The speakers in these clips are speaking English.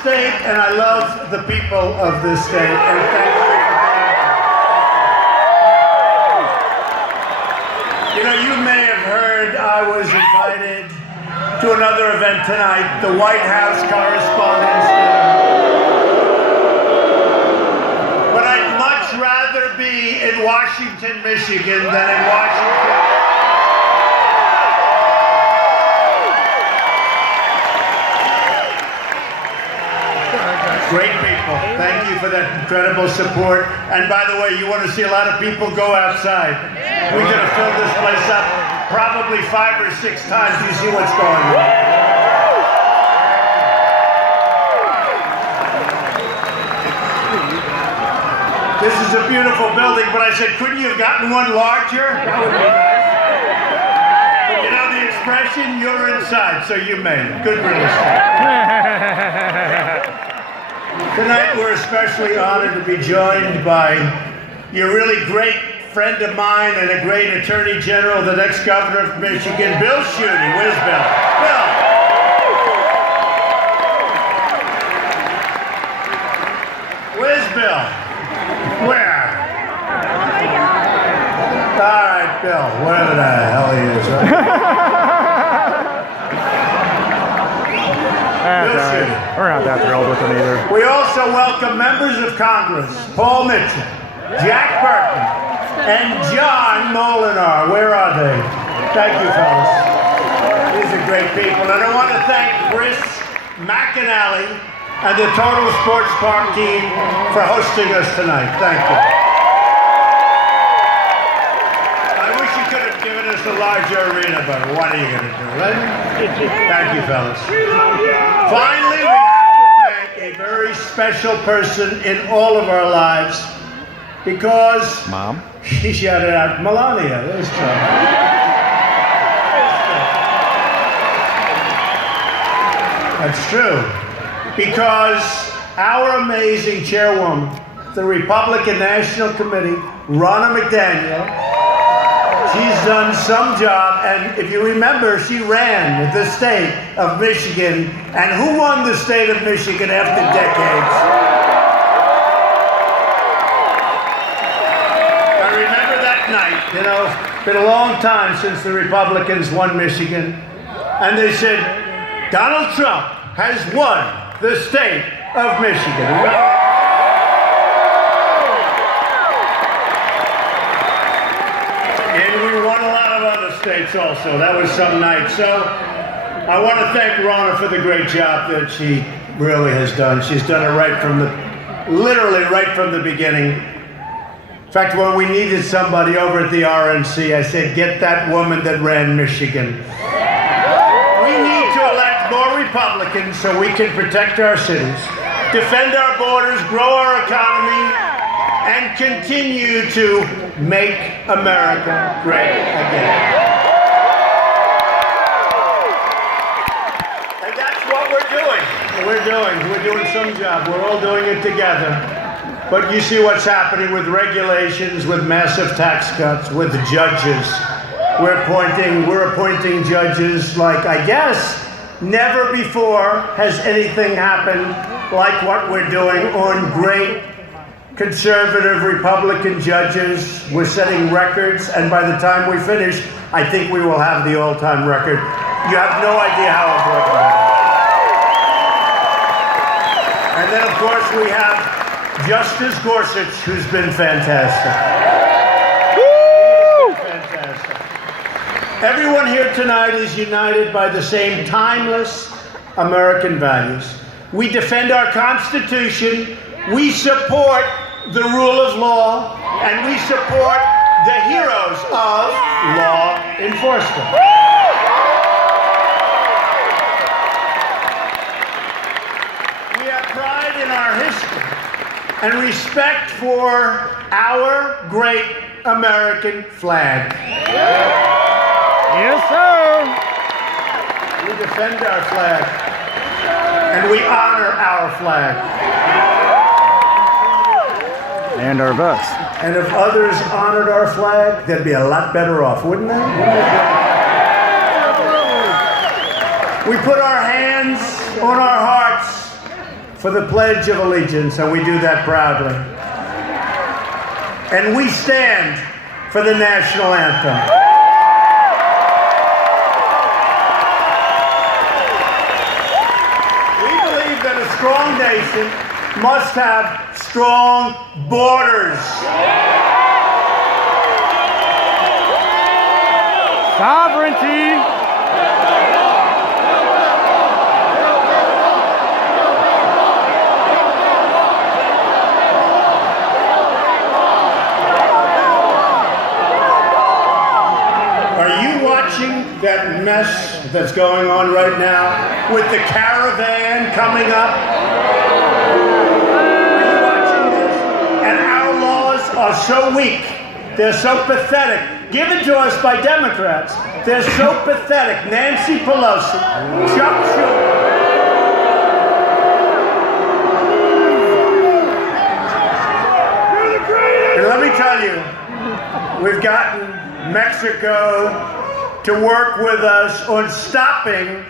state, and I love the people of this state. And thank you for being here. You know, you may have heard I was invited to another event tonight, the White House Correspondents' Dinner. But I'd much rather be in Washington, Michigan than in Washington. Great people. Thank you for that incredible support. And by the way, you want to see a lot of people, go outside. We're going to fill this place up probably 5 or 6 times. You see what's going on. This is a beautiful building, but I said, couldn't you have gotten one larger? That would be nice. But you know the expression, you're inside, so you may. Good real estate. Tonight we're especially honored to be joined by your really great friend of mine and a great Attorney General, the next Governor of Michigan, Bill Schuette. Where's Bill? Bill! Where's Bill? Where? All right, Bill, where the hell he is, right? We're not that thrilled with him either. We also welcome members of Congress, Paul Mitchell, Jack Burton, and John Molinar. Where are they? Thank you, fellas. These are great people. And I want to thank Chris McAnally and the Total Sports Park team for hosting us tonight. Thank you. I wish you could have given us a larger arena, but what are you going to do, right? Thank you, fellas. Finally, we have to thank a very special person in all of our lives because... Mom? He shouted out, Melania. There's Trump. That's true. Because our amazing chairwoman, the Republican National Committee, Ronna McDaniel, she's done some job, and if you remember, she ran the state of Michigan. And who won the state of Michigan after decades? I remember that night, you know, it's been a long time since the Republicans won Michigan. And they said, Donald Trump has won the state of Michigan. And we won a lot of other states also. That was some night. So I want to thank Ronna for the great job that she really has done. She's done it literally right from the beginning. In fact, when we needed somebody over at the RNC, I said, get that woman that ran Michigan. We need to elect more Republicans so we can protect our cities, defend our borders, grow our economy, and continue to make America great again. And that's what we're doing. We're doing some job. We're all doing it together. But you see what's happening with regulations, with massive tax cuts, with judges. We're appointing judges like, I guess, never before has anything happened like what we're doing on great conservative Republican judges. We're setting records, and by the time we finish, I think we will have the all-time record. You have no idea how important that is. And then, of course, we have Justice Gorsuch, who's been fantastic. Woo! Fantastic. Everyone here tonight is united by the same timeless American values. We defend our Constitution, we support the rule of law, and we support the heroes of law enforcement. We have pride in our history and respect for our great American flag. Yes, sir. We defend our flag, and we honor our flag. And our bus. And if others honored our flag, they'd be a lot better off, wouldn't they? We put our hands on our hearts for the Pledge of Allegiance, and we do that proudly. And we stand for the national anthem. We believe that a strong nation must have strong borders. Sovereignty. Are you watching that mess that's going on right now with the caravan coming up? Are so weak. They're so pathetic. Given to us by Democrats. They're so pathetic. Nancy Pelosi, Chuck Schumer. And let me tell you, we've gotten Mexico to work with us on stopping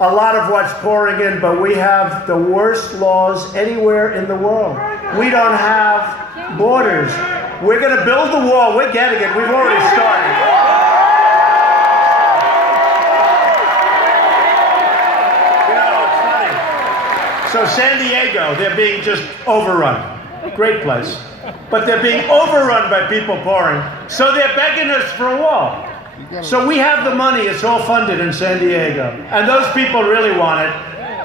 a lot of what's pouring in, but we have the worst laws anywhere in the world. We don't have borders. We're going to build the wall. We're getting it. We've already started. You know, it's funny. So San Diego, they're being just overrun. Great place. But they're being overrun by people pouring. So they're begging us for a wall. So we have the money. It's all funded in San Diego. And those people really want it.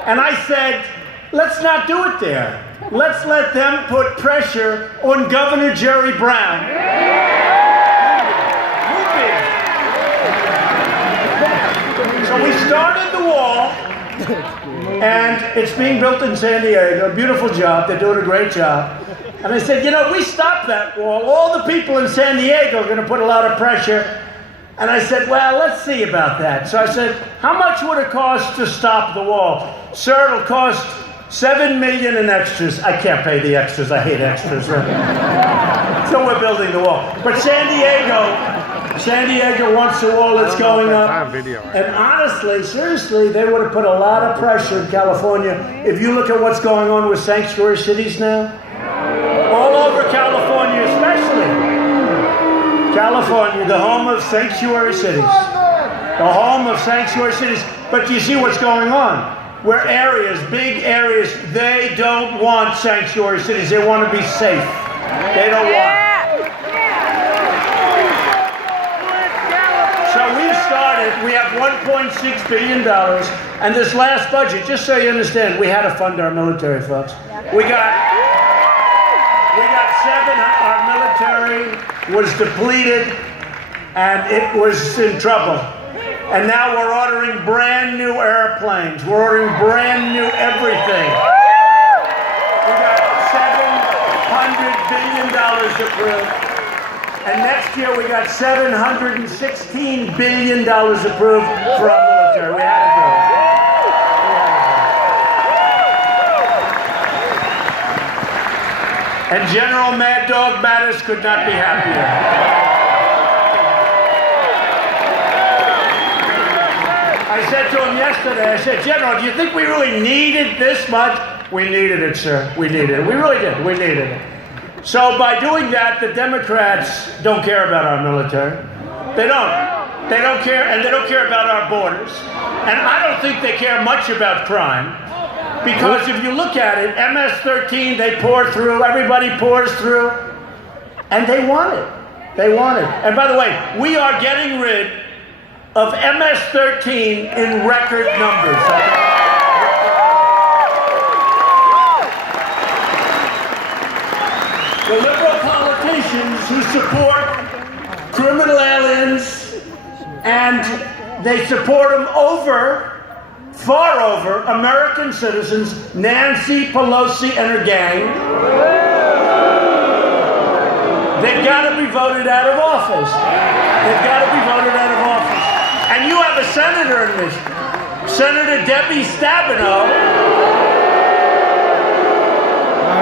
And I said, let's not do it there. Let's let them put pressure on Governor Jerry Brown. So we started the wall, and it's being built in San Diego. Beautiful job. They're doing a great job. And I said, you know, we stop that wall. All the people in San Diego are going to put a lot of pressure. And I said, well, let's see about that. So I said, how much would it cost to stop the wall? Sir, it'll cost $7 million in extras. I can't pay the extras. I hate extras. So we're building the wall. But San Diego wants the wall that's going up. And honestly, seriously, they would have put a lot of pressure in California. If you look at what's going on with sanctuary cities now, all over California especially. California, the home of sanctuary cities. The home of sanctuary cities. But you see what's going on? Where areas, big areas, they don't want sanctuary cities. They want to be safe. They don't want it. So started, we have $1.6 billion. And this last budget, just so you understand, we had to fund our military, folks. We got seven, our military was depleted and it was in trouble. And now we're ordering brand new airplanes. We're ordering brand new everything. We got $700 billion approved. And next year we got $716 billion approved for our military. We had to do it. And General Mad Dog Mattis could not be happier. I said to him yesterday, I said, General, do you think we really needed this much? We needed it, sir. We needed it. We really did. We needed it. So by doing that, the Democrats don't care about our military. They don't. They don't care, and they don't care about our borders. And I don't think they care much about crime. Because if you look at it, MS-13, they pour through, everybody pours through, and they want it. They want it. And by the way, we are getting rid of MS-13 in record numbers. Okay? The liberal politicians who support criminal aliens, and they support them far over American citizens, Nancy Pelosi and her gang. They've got to be voted out of office. They've got to be voted out of office. And you have a senator in this, Senator Debbie Stabenow.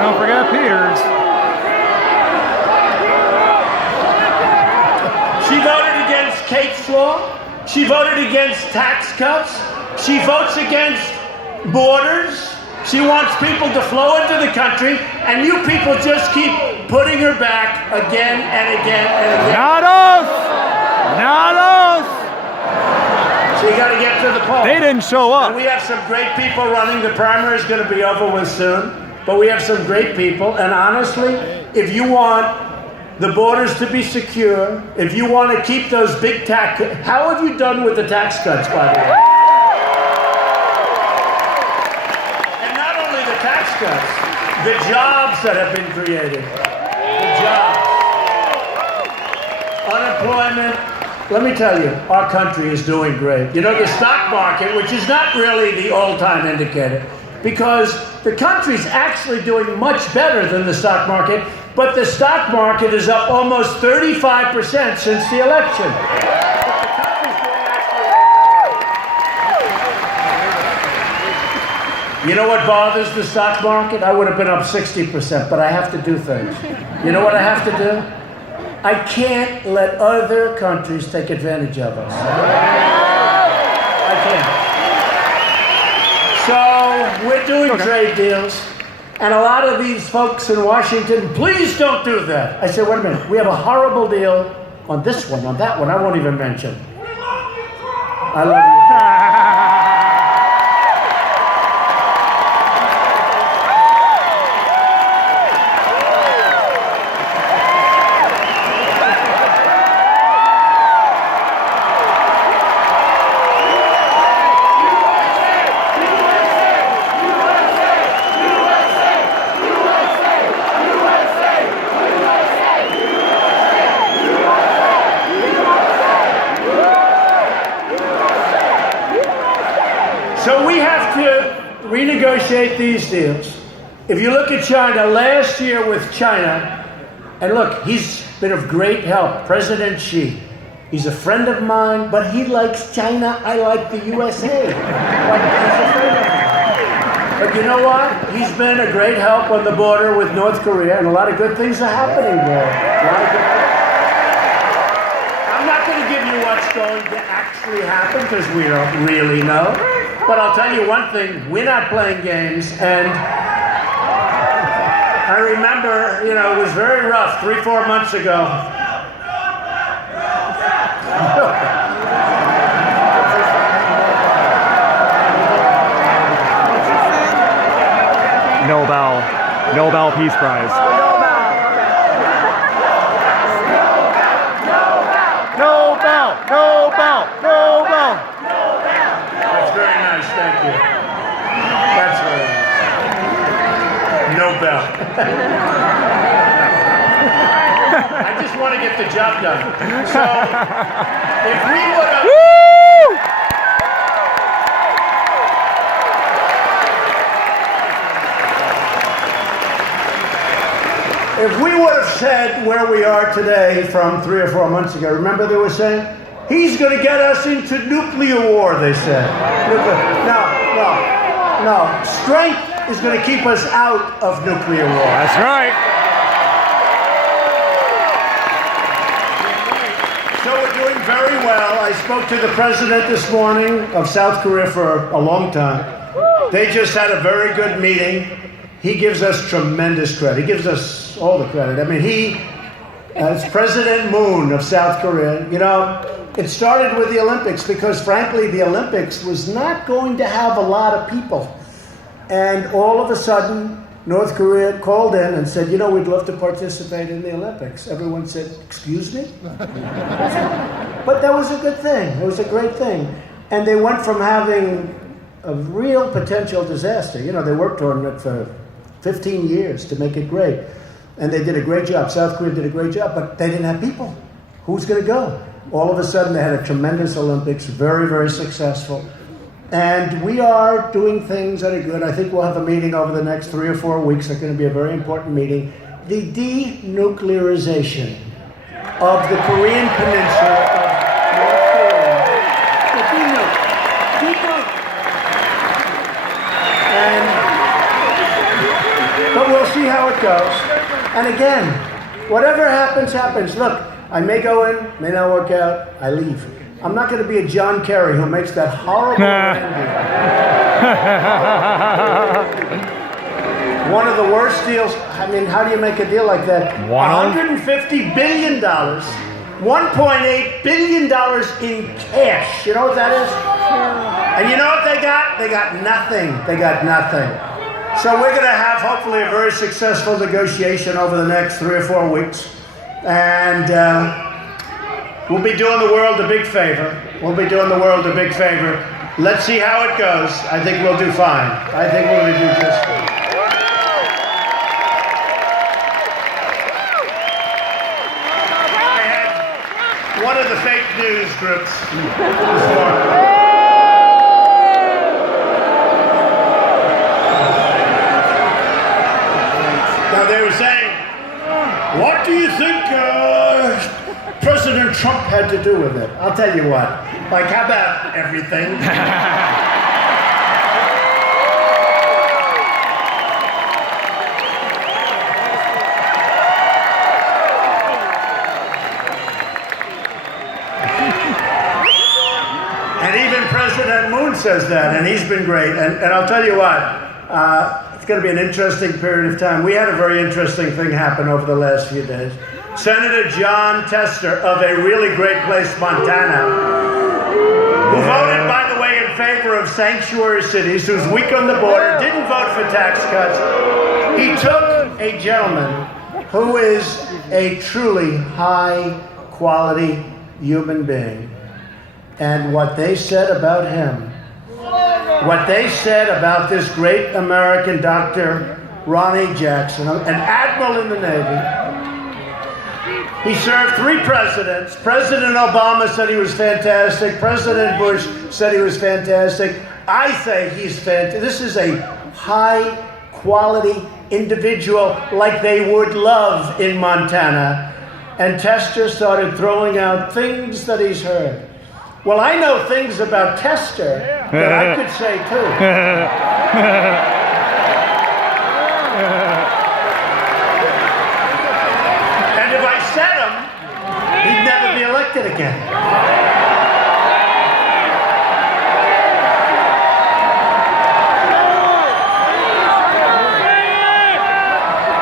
Don't forget Peters. She voted against Kate's law. She voted against tax cuts. She votes against borders. She wants people to flow into the country, and you people just keep putting her back again and again and again. Not us! Not us! So you got to get to the polls. They didn't show up. And we have some great people running. The primary is going to be over with soon, but we have some great people. And honestly, if you want the borders to be secure, if you want to keep those big tax, how have you done with the tax cuts, by the way? Cuts, the jobs that have been created, the jobs, unemployment. Let me tell you, our country is doing great. You know, the stock market, which is not really the all-time indicator, because the country's actually doing much better than the stock market, but the stock market is up almost 35% since the election. You know what bothers the stock market? I would have been up 60%, but I have to do things. You know what I have to do? I can't let other countries take advantage of us. I can't. So we're doing trade deals, and a lot of these folks in Washington, please don't do that. I said, wait a minute, we have a horrible deal on this one, on that one, I won't even mention. I love you. So we have to renegotiate these deals. If you look at China, last year with China, and look, he's been of great help, President Xi. He's a friend of mine, but he likes China, I like the USA. But you know what? He's been a great help on the border with North Korea, and a lot of good things are happening there. A lot of good things. I'm not going to give you what's going to actually happen, because we don't really know. But I'll tell you one thing, we're not playing games, and I remember, you know, it was very rough 3-4 months ago. Nobel Peace Prize. Nobel. I just want to get the job done. So, if we would have... If we would have said where we are today from 3 or 4 months ago, remember they were saying, he's going to get us into nuclear war, they said. No. Strength is going to keep us out of nuclear war. That's right. So we're doing very well. I spoke to the president this morning of South Korea for a long time. They just had a very good meeting. He gives us tremendous credit. He gives us all the credit. I mean, as President Moon of South Korea, you know, it started with the Olympics because, frankly, the Olympics was not going to have a lot of people. And all of a sudden, North Korea called in and said, you know, we'd love to participate in the Olympics. Everyone said, excuse me? But that was a good thing. It was a great thing. And they went from having a real potential disaster. You know, they worked on it for 15 years to make it great. And they did a great job. South Korea did a great job, but they didn't have people. Who's going to go? All of a sudden, they had a tremendous Olympics, very, very successful. And we are doing things that are good. I think we'll have a meeting over the next 3 or 4 weeks. It's going to be a very important meeting. The denuclearization of the Korean Peninsula of North Korea. The denuke. But we'll see how it goes. And again, whatever happens, happens. Look, I may go in, may not work out, I leave. I'm not going to be a John Kerry who makes that horrible landing. One of the worst deals. I mean, how do you make a deal like that? $150 billion, $1.8 billion in cash. You know what that is? And you know what they got? They got nothing. They got nothing. So we're going to have, hopefully, a very successful negotiation over the next 3 or 4 weeks. And we'll be doing the world a big favor. Let's see how it goes. I think we'll do fine. I think we'll do just fine. I had one of the fake news groups this morning. They were saying, what do you think President Trump had to do with it? I'll tell you what. Like, how about everything? And even President Moon says that, and he's been great. And I'll tell you what. It's going to be an interesting period of time. We had a very interesting thing happen over the last few days. Senator John Tester of a really great place, Montana, who voted, by the way, in favor of sanctuary cities, who's weak on the border, didn't vote for tax cuts. He took a gentleman who is a truly high-quality human being, and what they said about him, what they said about this great American doctor, Ronnie Jackson, an admiral in the Navy. He served 3 presidents. President Obama said he was fantastic. President Bush said he was fantastic. I say he's fantastic. This is a high-quality individual like they would love in Montana. And Tester started throwing out things that he's heard. Well, I know things about Tester that I could say too. And if I said him, he'd never be elected again.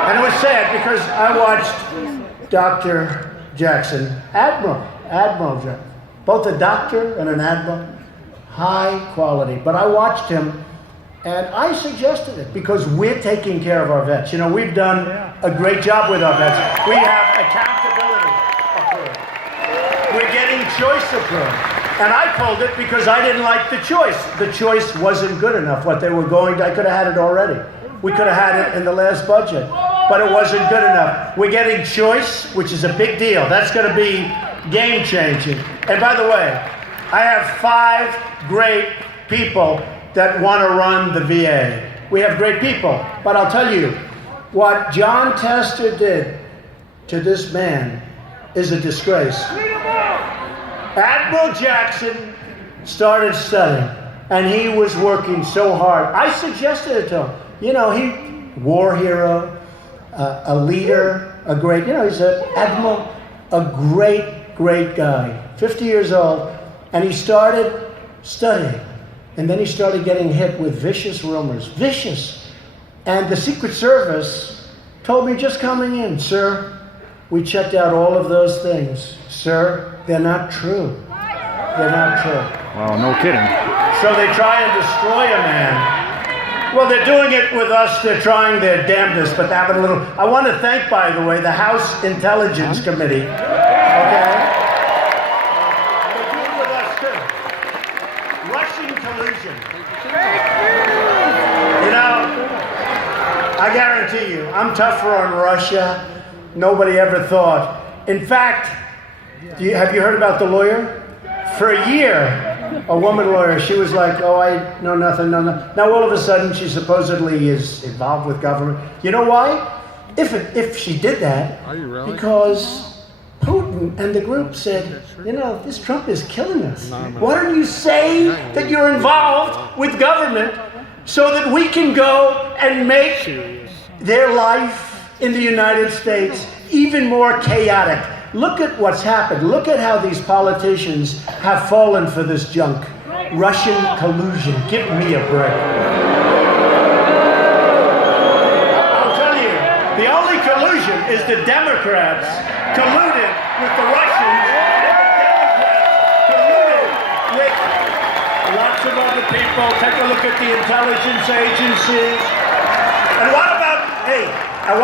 And it was sad because I watched Dr. Jackson, Admiral Jackson. Both a doctor and an admiral, high quality. But I watched him, and I suggested it because we're taking care of our vets. You know, we've done a great job with our vets. We have accountability approved. We're getting choice approved. And I pulled it because I didn't like the choice. The choice wasn't good enough. What they were going to, I could have had it already. We could have had it in the last budget. but it wasn't good enough. We're getting choice, which is a big deal. That's going to be game-changing. And by the way, I have 5 great people that want to run the VA. We have great people, but I'll tell you, what John Tester did to this man is a disgrace. Admiral Jackson started studying, and he was working so hard. I suggested it to him. You know, he war hero, a leader, a great, you know, he's an admiral, a great guy, 50 years old, and he started studying. And then he started getting hit with vicious rumors, vicious. And the Secret Service told me just coming in, sir, we checked out all of those things. Sir, they're not true. They're not true. Well, no kidding. So they try and destroy a man. Well, they're doing it with us. They're trying their damnedest, but they have a little. I want to thank, by the way, the House Intelligence Committee. Okay? They're doing it with us, too. Russian collusion. You know, I guarantee you, I'm tougher on Russia. Nobody ever thought. In fact, have you heard about the lawyer? For a year, a woman lawyer, she was like, oh, I know nothing, no. Now all of a sudden, she supposedly is involved with government. You know why? If she did that, Are you really? Because Putin and the group said, you know, this Trump is killing us. Why don't you say that you're involved with government so that we can go and make their life in the United States even more chaotic? Look at what's happened. Look at how these politicians have fallen for this junk. Russian collusion. Give me a break. I'll tell you, the only collusion is the Democrats colluded with the Russians, and the Democrats colluded with lots of other people. Take a look at the intelligence agencies. And what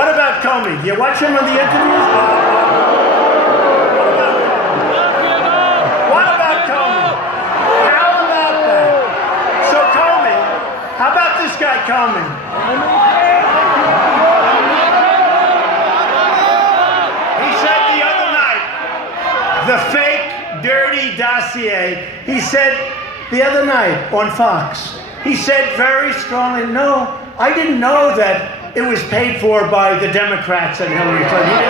about Comey? You watch him on the interviews? How about this guy Comey? He said the other night, the fake, dirty dossier, he said the other night on Fox, he said very strongly, no, I didn't know that it was paid for by the Democrats and Hillary Clinton.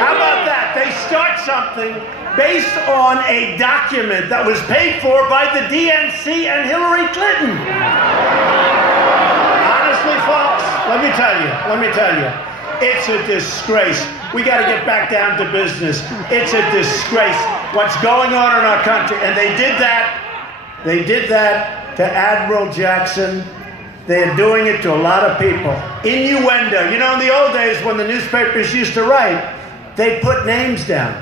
How about that? They start something based on a document that was paid for by the DNC and Hillary Clinton. Honestly, folks, let me tell you, it's a disgrace. We got to get back down to business. It's a disgrace what's going on in our country. And they did that to Admiral Jackson. They're doing it to a lot of people. Innuendo. You know, in the old days when the newspapers used to write, they put names down.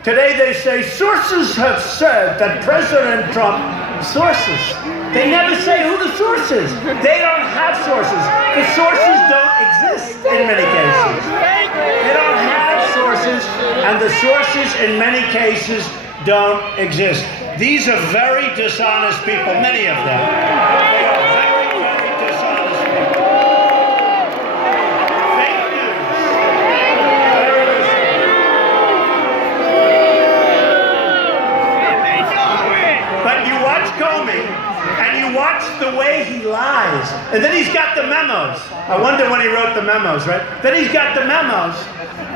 Today they say, sources have said that President Trump, sources. They never say who the source is. They don't have sources. The sources don't exist in many cases. They don't have sources, and the sources in many cases don't exist. These are very dishonest people, many of them. They are very, very dishonest people. Fake news. But you watch Comey, and you watch the way he lies. And then he's got the memos. I wonder when he wrote the memos, right? Then he's got the memos,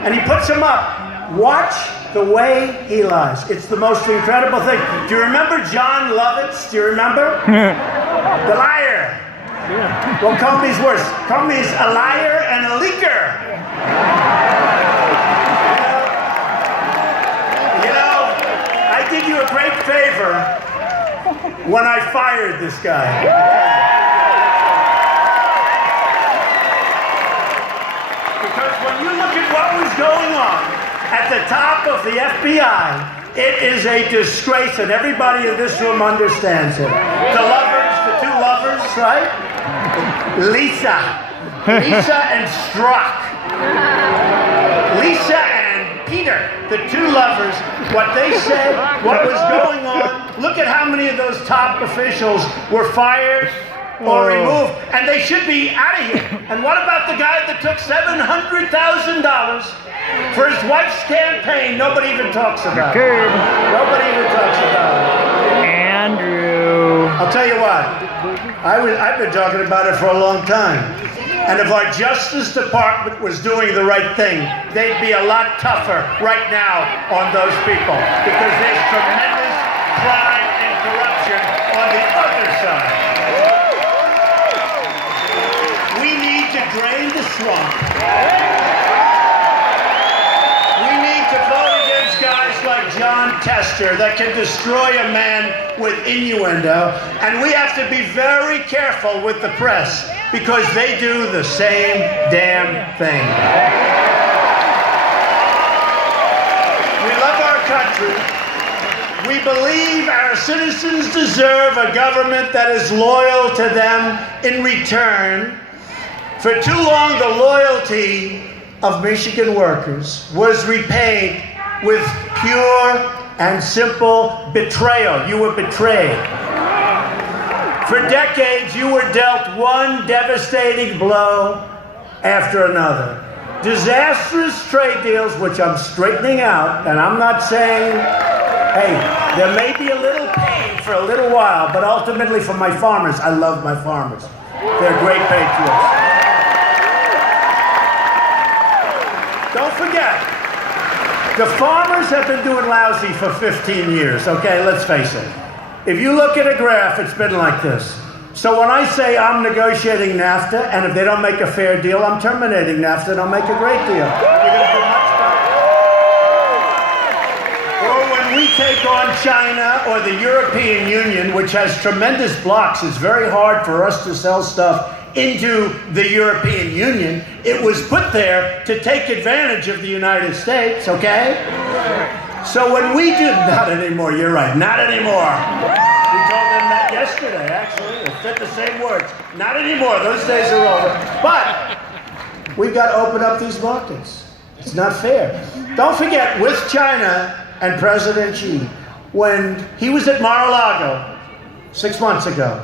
and he puts them up. Watch the way he lies. It's the most incredible thing. Do you remember John Lovitz? Do you remember? The liar. Well, Comey's worse. Comey's a liar and a leaker. You know, I did you a great favor when I fired this guy. Because when you look at what was going on at the top of the FBI, it is a disgrace, and everybody in this room understands it. The lovers, the two lovers, right? Lisa and Strzok. Lisa and Peter, the two lovers, what they said, what was going on. Look at how many of those top officials were fired or removed, and they should be out of here. And what about the guy that took $700,000 for his wife's campaign? Nobody even talks about it. Nobody even talks about it. Andrew. I'll tell you what, I've been talking about it for a long time. And if our Justice Department was doing the right thing, they'd be a lot tougher right now on those people, because there's tremendous crime and corruption on the other side. We need to drain the swamp. We need to vote against guys like John Tester that can destroy a man with innuendo. And we have to be very careful with the press, because they do the same damn thing. We love our country. We believe our citizens deserve a government that is loyal to them in return. For too long, the loyalty of Michigan workers was repaid with pure and simple betrayal. You were betrayed. For decades, you were dealt one devastating blow after another. Disastrous trade deals, which I'm straightening out, and I'm not saying, hey, there may be a little pain for a little while, but ultimately for my farmers, I love my farmers. They're great patriots. Don't forget, the farmers have been doing lousy for 15 years, okay? Let's face it. If you look at a graph, it's been like this. So when I say I'm negotiating NAFTA, and if they don't make a fair deal, I'm terminating NAFTA and I'll make a great deal. You're going to do much better. Or when we take on China or the European Union, which has tremendous blocks, it's very hard for us to sell stuff into the European Union. It was put there to take advantage of the United States, okay? So when we do, not anymore, you're right, not anymore. We told them that yesterday, actually. It fit the same words. Not anymore, those days are over. But we've got to open up these markets. It's not fair. Don't forget, with China and President Xi, when he was at Mar-a-Lago 6 months ago,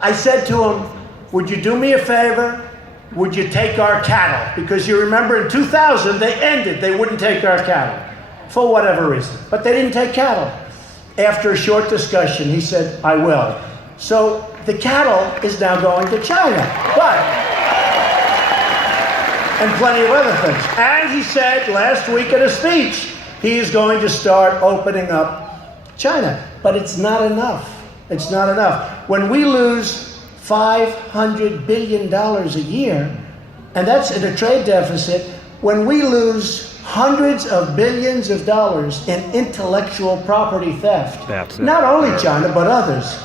I said to him, would you do me a favor? Would you take our cattle? Because you remember in 2000, they ended. They wouldn't take our cattle for whatever reason. But they didn't take cattle. After a short discussion, he said, I will. So the cattle is now going to China. And plenty of other things. And he said last week in a speech, he is going to start opening up China. But it's not enough. It's not enough. When we lose $500 billion a year, and that's in a trade deficit, when we lose hundreds of billions of dollars in intellectual property theft, not only China, but others,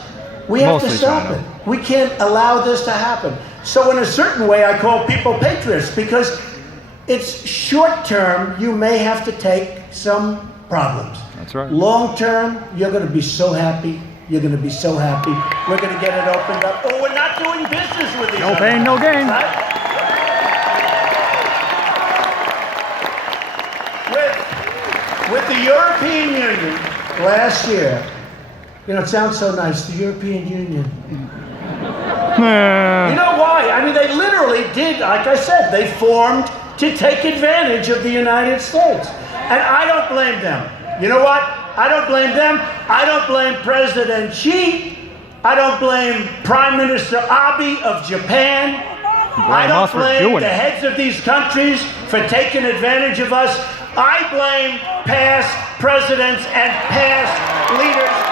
we have to stop it. We can't allow this to happen. So in a certain way, I call people patriots, because it's short term, you may have to take some problems. That's right. Long term, you're going to be so happy. You're going to be so happy. We're going to get it opened up. Oh, we're not doing business with each other. No pain, no gain. Right? With the European Union last year, you know, it sounds so nice, the European Union. You know why? I mean, they literally did, like I said, they formed to take advantage of the United States. And I don't blame them. You know what? I don't blame them. I don't blame President Xi. I don't blame Prime Minister Abe of Japan. I don't blame the heads of these countries for taking advantage of us. I blame past presidents and past leaders.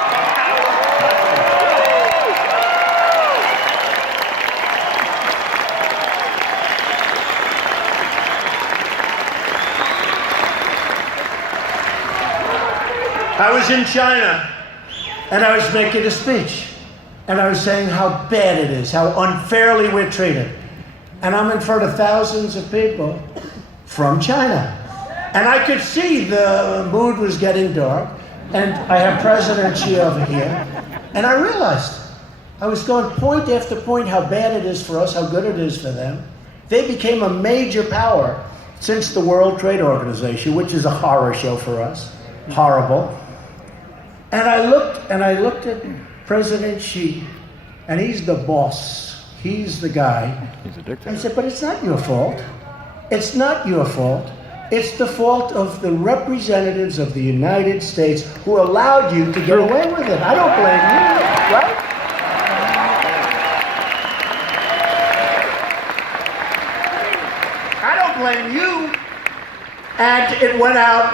I was in China, and I was making a speech, and I was saying how bad it is, how unfairly we're treated. And I'm in front of thousands of people from China. And I could see the mood was getting dark, and I have President Xi over here, and I realized I was going point after point how bad it is for us, how good it is for them. They became a major power since the World Trade Organization, which is a horror show for us, horrible. And I looked at President Xi, and he's the boss. he's the guy. He's a dictator. I said, but it's not your fault. It's not your fault. It's the fault of the representatives of the United States who allowed you to get away with it. I don't blame you, right? I don't blame you. And it went out,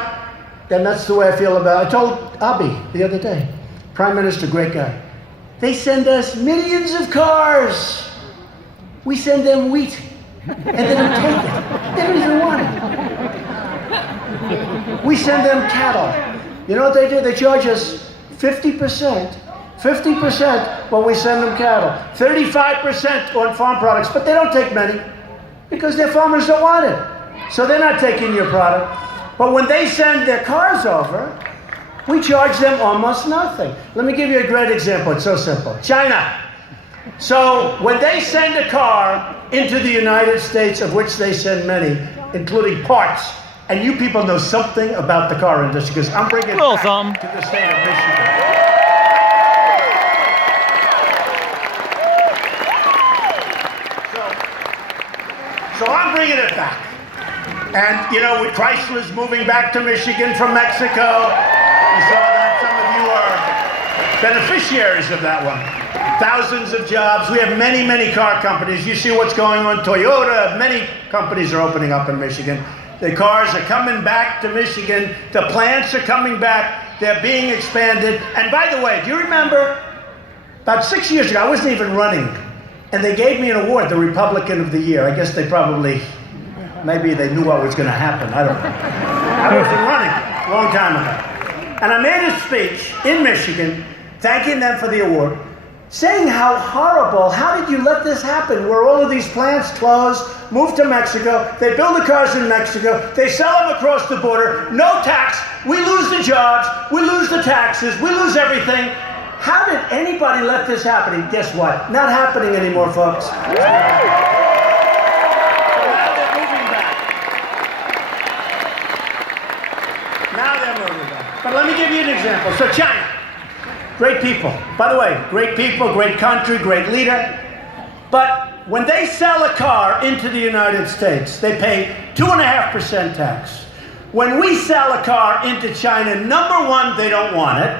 and that's the way I feel about it. I told Abiy the other day, Prime Minister, great guy. They send us millions of cars. We send them wheat, and they don't take it. They don't even want it. We send them cattle. You know what they do? They charge us 50%. 50% when we send them cattle. 35% on farm products, but they don't take many because their farmers don't want it. So they're not taking your product. But when they send their cars over, we charge them almost nothing. Let me give you a great example. It's so simple. China. So when they send a car into the United States, of which they send many, including parts, and you people know something about the car industry, because I'm bringing it back to the state of Michigan. So I'm bringing it back. And, you know, Chrysler's moving back to Michigan from Mexico. You saw that. Some of you are beneficiaries of that one. Thousands of jobs. We have many, many car companies. You see what's going on. Toyota, many companies are opening up in Michigan. The cars are coming back to Michigan. The plants are coming back. They're being expanded. And by the way, do you remember about 6 years ago, I wasn't even running, and they gave me an award, the Republican of the Year. I guess they probably, maybe they knew what was going to happen. I don't know. I wasn't running a long time ago. And I made a speech in Michigan thanking them for the award, saying how horrible, how did you let this happen, where all of these plants close, move to Mexico, they build the cars in Mexico, they sell them across the border, no tax, we lose the jobs, we lose the taxes, we lose everything. How did anybody let this happen? And guess what? Not happening anymore, folks. So now they're moving back. Now they're moving back. But let me give you an example. So China. Great people. By the way, great people, great country, great leader. But when they sell a car into the United States, they pay 2.5% tax. When we sell a car into China, number one, they don't want it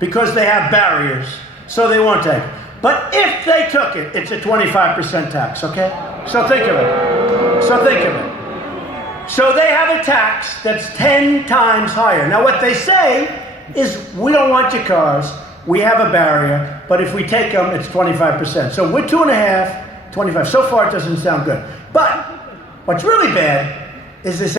because they have barriers, so they won't take it. But if they took it, it's a 25% tax, okay? So think of it. So they have a tax that's 10 times higher. Now what they say is, we don't want your cars, we have a barrier, but if we take them, it's 25%. So we're 2.5, 25. So far, it doesn't sound good. But what's really bad is this